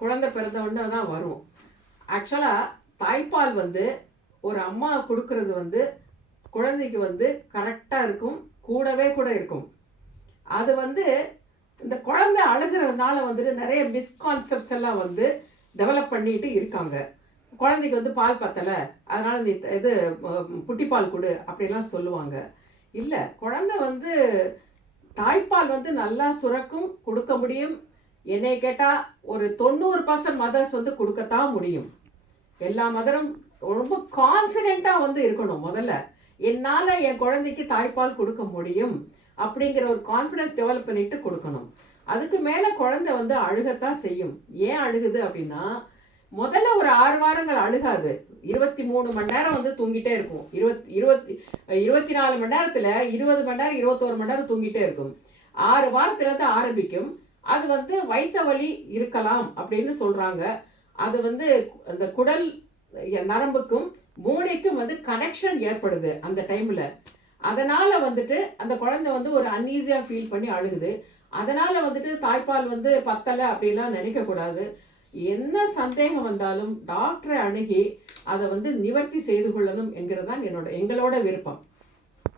குழந்தை பிறந்த உடனே தான் வரும். ஆக்சுவலாக தாய்ப்பால் வந்து ஒரு அம்மா கொடுக்கறது வந்து குழந்தைக்கு வந்து கரெக்டாக இருக்கும், கூடவே கூட இருக்கும். அது வந்து இந்த குழந்தை அழுகிறதுனால வந்துட்டு நிறைய மிஸ்கான்செப்ட்ஸ் எல்லாம் வந்து டெவலப் பண்ணிட்டு இருக்காங்க. குழந்தைக்கு வந்து பால் பத்தலை, அதனால் நீ இது புட்டிப்பால் கொடு அப்படிலாம் சொல்லுவாங்க. இல்லை, குழந்தை வந்து தாய்ப்பால் வந்து நல்லா சுரக்கும், கொடுக்க முடியும். என்னை கேட்டால் ஒரு 90% மதர்ஸ் வந்து கொடுக்கத்தான் முடியும். எல்லா மதரும் ரொம்ப கான்ஃபிடென்ட்டாக வந்து இருக்கணும். முதல்ல என்னால் என் குழந்தைக்கு தாய்ப்பால் கொடுக்க முடியும் அப்படிங்கிற ஒரு கான்ஃபிடென்ஸ் டெவலப் பண்ணிட்டு கொடுக்கணும். அதுக்கு மேலே குழந்தை வந்து அழுகத்தான் செய்யும். ஏன் அழுகுது அப்படின்னா, முதல்ல ஒரு 6 வாரங்கள் அழுகாது. 23 மணி நேரம் வந்து தூங்கிட்டே இருக்கும். 24 மணி நேரத்தில் 20 மணி நேரம் 21 மணி நேரம் தூங்கிட்டே இருக்கும். 6 வாரத்துலேருந்து ஆரம்பிக்கும். அது வந்து வயிற்று வலி இருக்கலாம் அப்படின்னு சொல்கிறாங்க. அது வந்து அந்த குடல் நரம்புக்கும் மூளைக்கும் வந்து கனெக்ஷன் ஏற்படுது அந்த டைமில். அதனால் வந்துட்டு அந்த குழந்தை வந்து ஒரு அன்ஈஸியாக ஃபீல் பண்ணி அழுகுது. அதனால் வந்துட்டு தாய்ப்பால் வந்து பத்தலை அப்படிலாம் நினைக்கக்கூடாது. என்ன சந்தேகம் வந்தாலும் டாக்டரை அணுகி அதை வந்து நிவர்த்தி செய்து கொள்ளணும் என்கிறது தான் எங்களோட விருப்பம்.